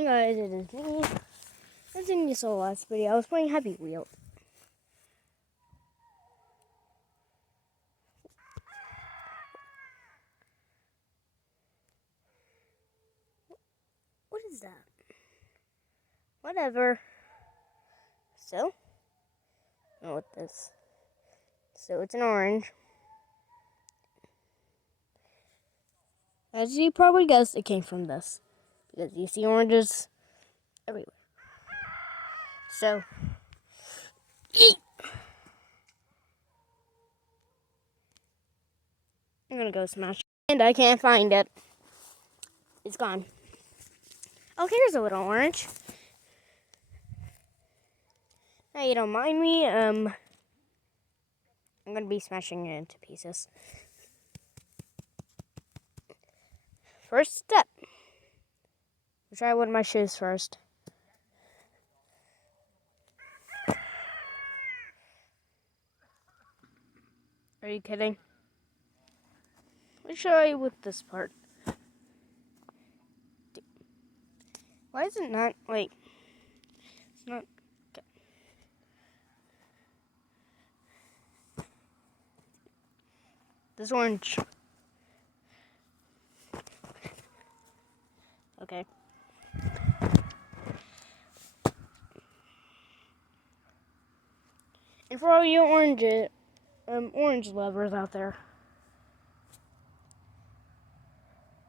Hey guys, it is me. As in you saw last video, I was playing Happy Wheel. What is that? Whatever. So, I know what this. So it's an orange. As you probably guessed, it came from this. Because you see oranges everywhere. So, I'm gonna go smash it. And I can't find it. It's gone. Oh, here's a little orange. Now you don't mind me, I'm gonna be smashing it into pieces. First step. I'll try one of my shoes first. Are you kidding? Let me show you with this part. Why is it not, like, it's not, okay. This orange. Okay. And for all you orange lovers out there,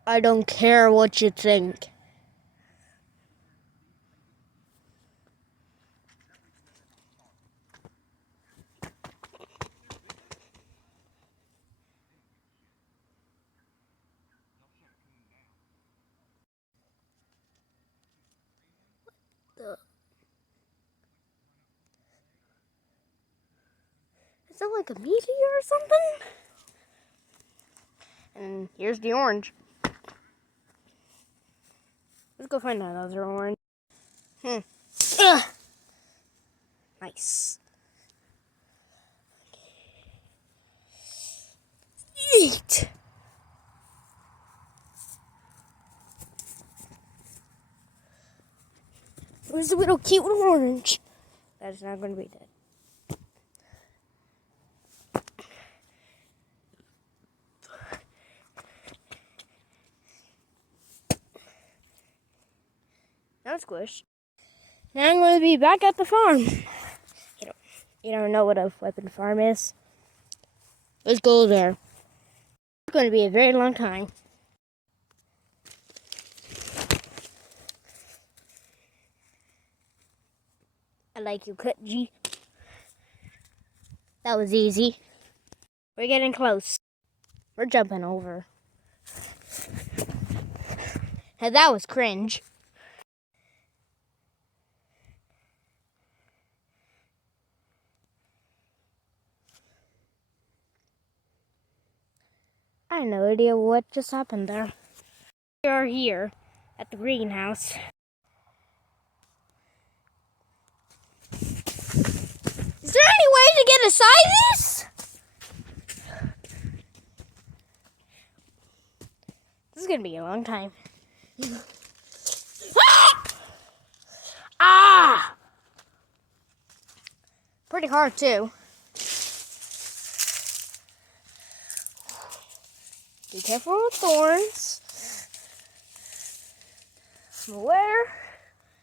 I don't care what you think. Is that like a meteor or something? And here's the orange. Let's go find that other orange. Ugh. Nice. Eat. Where's the little cute little orange? That is not going to be dead. Now it's squished. Now I'm going to be back at the farm. You don't know what a weapon farm is? Let's go there. It's going to be a very long time. I like you, Cut G. That was easy. We're getting close. We're jumping over. And that was cringe. I have no idea what just happened there. We are here at the greenhouse. Is there any way to get inside this? This is gonna be a long time. Ah! Pretty hard too. Be careful with thorns. I'm aware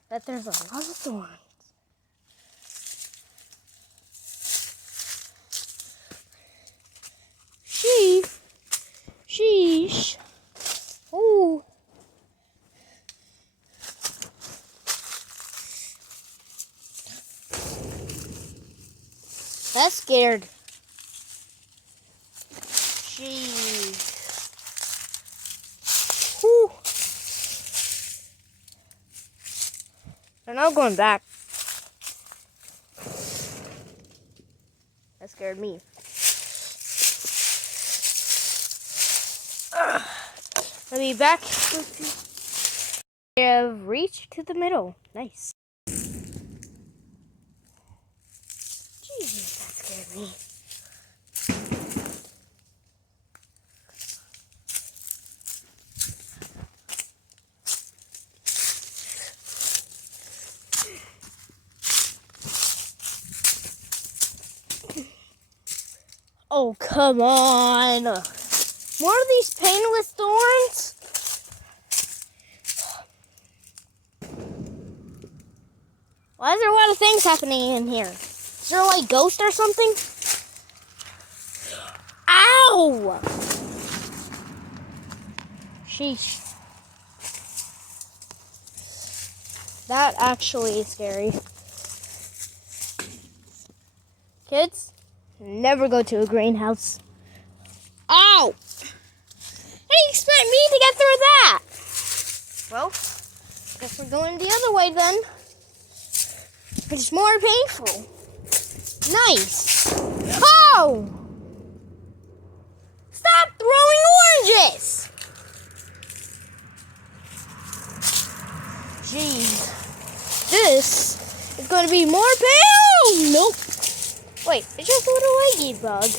that there's a lot of thorns. Sheesh. Ooh. That's scared. Jeez. Whew. They're not going back. That scared me. Let me back. We have reached to the middle. Nice. Jesus, that scared me. Oh, come on. More of these painless thorns? Why is there a lot of things happening in here? Is there like ghosts or something? Ow! Sheesh. That actually is scary. Kids, never go to a greenhouse. Ow! How do you expect me to get through that? Well, guess we're going the other way then. It's more painful. Nice. Oh! Stop throwing oranges! Jeez. This is going to be more pain. Nope. Wait, it's just a little leggy bug.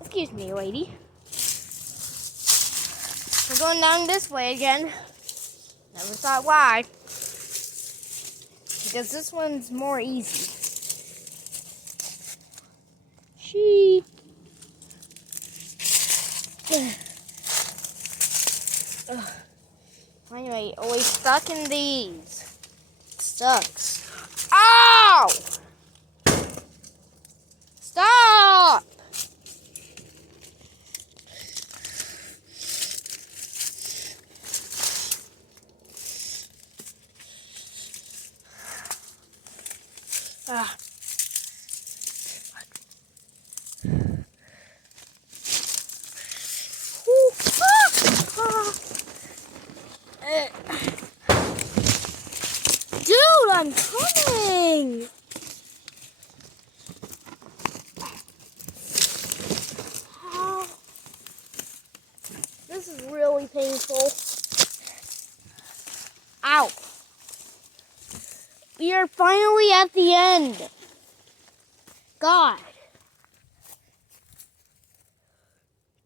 Excuse me, lady. We're going down this way again. Never thought why. Because this one's more easy. Anyway, always stuck in these. It sucks. Ow! Stop! Ah. Dude, I'm coming! Oh, this is really painful. Ow. We are finally at the end. God.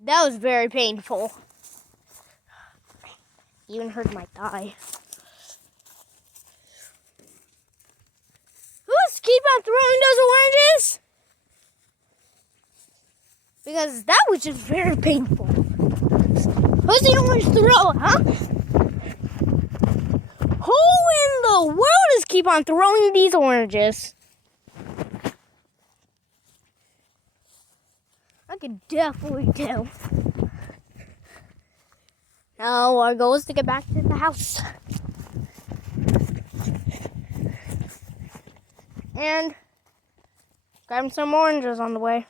That was very painful. Even hurt my thigh. Who's keep on throwing those oranges? Because that was just very painful. Who's the orange thrower, huh? Who in the world is keep on throwing these oranges? I can definitely tell. Now our goal is to get back to the house. And grab some oranges on the way.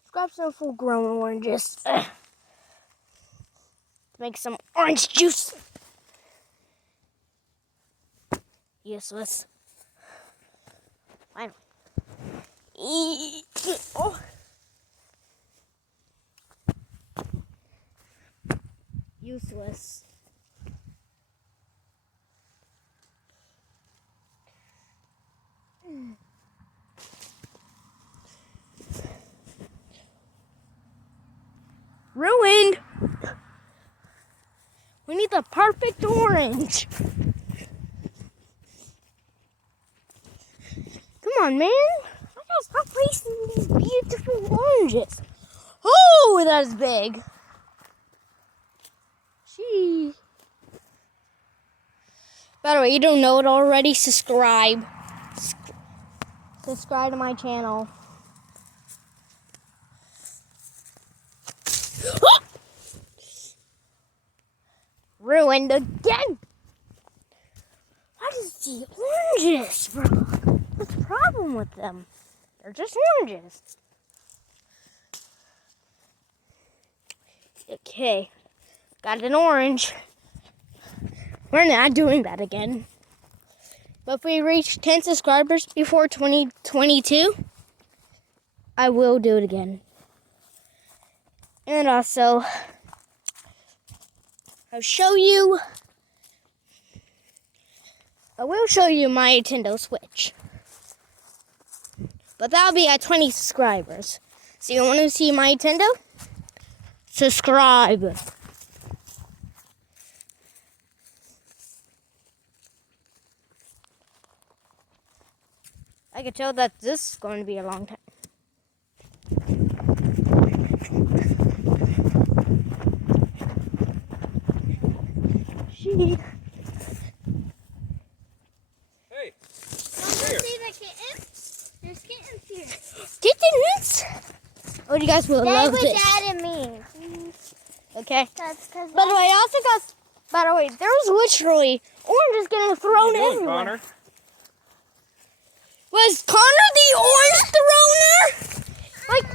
Let's grab some full-grown oranges. To make some orange juice. Useless. Finally. Oh. Useless. Ruined. We need the perfect orange. Come on, man. I gotta stop wasting these beautiful oranges. Oh, that is big. Gee. By the way, you don't know it already, subscribe. Subscribe to my channel. Ruined again. What is the oranges, bro? What's the problem with them? They're just oranges. Okay, got an orange. We're not doing that again. But if we reach 10 subscribers before 2022, I will do it again. And also, I will show you my Nintendo Switch. But that'll be at 20 subscribers. So you want to see my Nintendo? Subscribe. I could tell that this is going to be a long time. She. Hey. Want to see the kittens? There's kittens here. Kittens? Oh, you guys will Stay love with this. Dad and me. Okay. Cause By the way, I also got. By the way, there was literally oranges getting thrown What are you doing, everywhere. Connor? Was Connor the orange thrower? Like,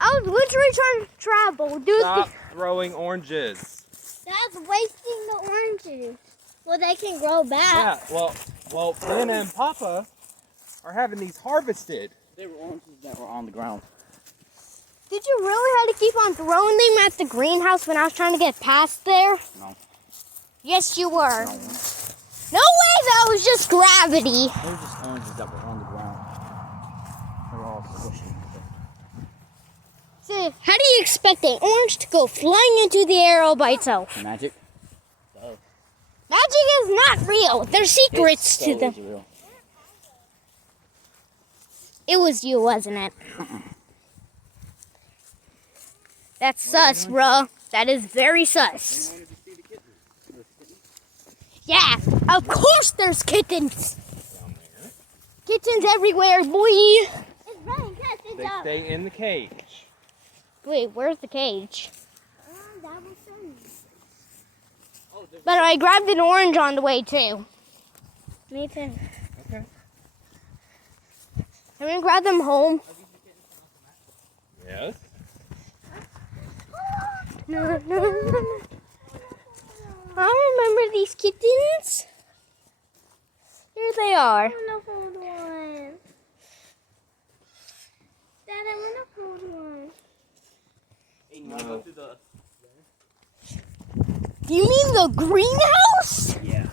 I was literally trying to travel. Dude, Stop throwing oranges. That's wasting the oranges. Well, they can grow back. Yeah, well, Nana and Papa are having these harvested. They were oranges that were on the ground. did you really have to keep on throwing them at the greenhouse when I was trying to get past there? No. Yes, you were. No. No way, that was just gravity. They were just oranges that were on the ground. They were all squishy. So, how do you expect an orange to go flying into the air all by itself? Magic. Magic is not real. There's secrets to them. Real. It was you, wasn't it? That's sus, bro. That is very sus. Yeah, of course there's kittens. Kittens everywhere, boy. It's running past the They dog. stay in the cage. Wait, where's the cage? That was funny. But I grabbed an orange on the way too. Me too. Okay. Can we grab them home? Yes. No, no, no. I remember these kittens. Here they are. I want to hold one. Dad, I want to hold one. No. Do you mean the greenhouse? Yeah.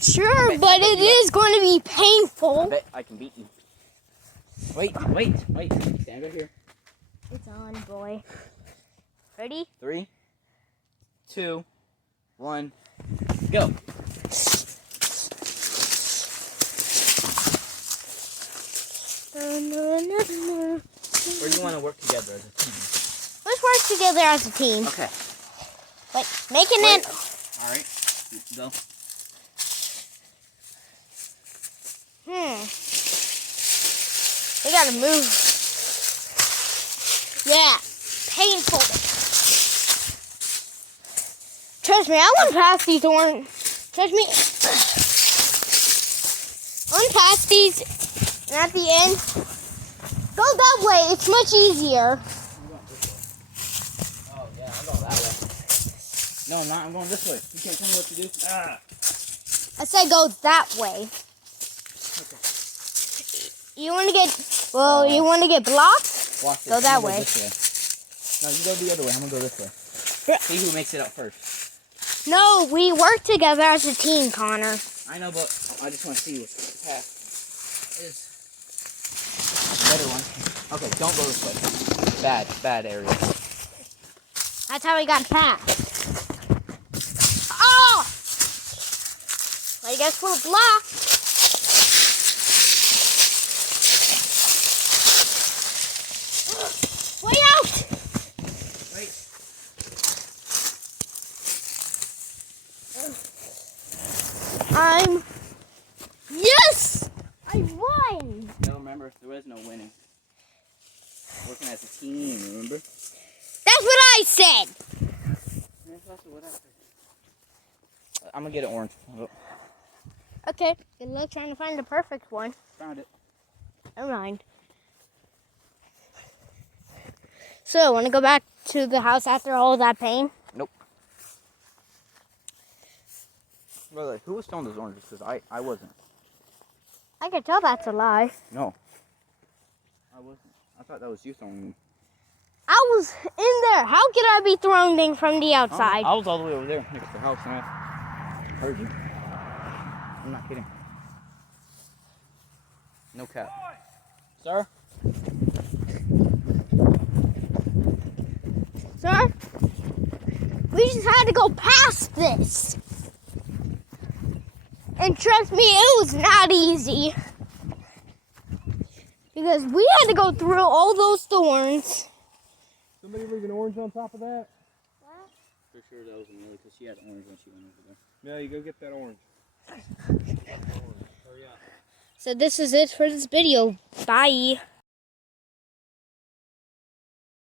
Sure, but it is going to be I painful. bet I can beat you. Wait. Stand right here. It's on, boy. Ready? 3, 2, 1, go. Or do you want to work together as a team? Let's work together as a team. Okay. Wait, making Wait. it. All right. Go. We gotta move. Yeah, painful. Trust me, I want to pass these orange. Trust me. I want to pass these, and at the end, go that way. It's much easier. Oh yeah, I'm going that way. No, I'm not. I'm going this way. You can't tell me what to do. Ah. I said go that way. You want to get, well, you want to get blocked? Watch this. Go that I'm gonna way. This way. No, you go the other way. I'm gonna go this way. Yeah. See who makes it up first. No, we work together as a team, Connor. I know, but I just want to see what the path is. Better one. Okay, don't go this way. Bad area. That's how we got past. Oh! Well, I guess we're blocked. Way out! Wait. Yes! I won! No, remember, there was no winning. Working as a team, remember? That's what I said! I'm gonna get an orange. Oh, Okay, good luck trying to find the perfect one. found it. Never mind. So, want to go back to the house after all of that pain? Nope. Brother, who was throwing those oranges? Because I wasn't. I can tell that's a lie. No. I wasn't. I thought that was you throwing them. I was in there. How could I be throwing things from the outside? I was all the way over there next to the house and I heard you. I'm not kidding. No cap. Sir? Sir? We just had to go past this. And trust me, it was not easy. Because we had to go through all those thorns. Somebody leave an orange on top of that? For sure that was Amelia because she had orange when she went over there. Yeah, you go get that orange. So this is it for this video. Bye.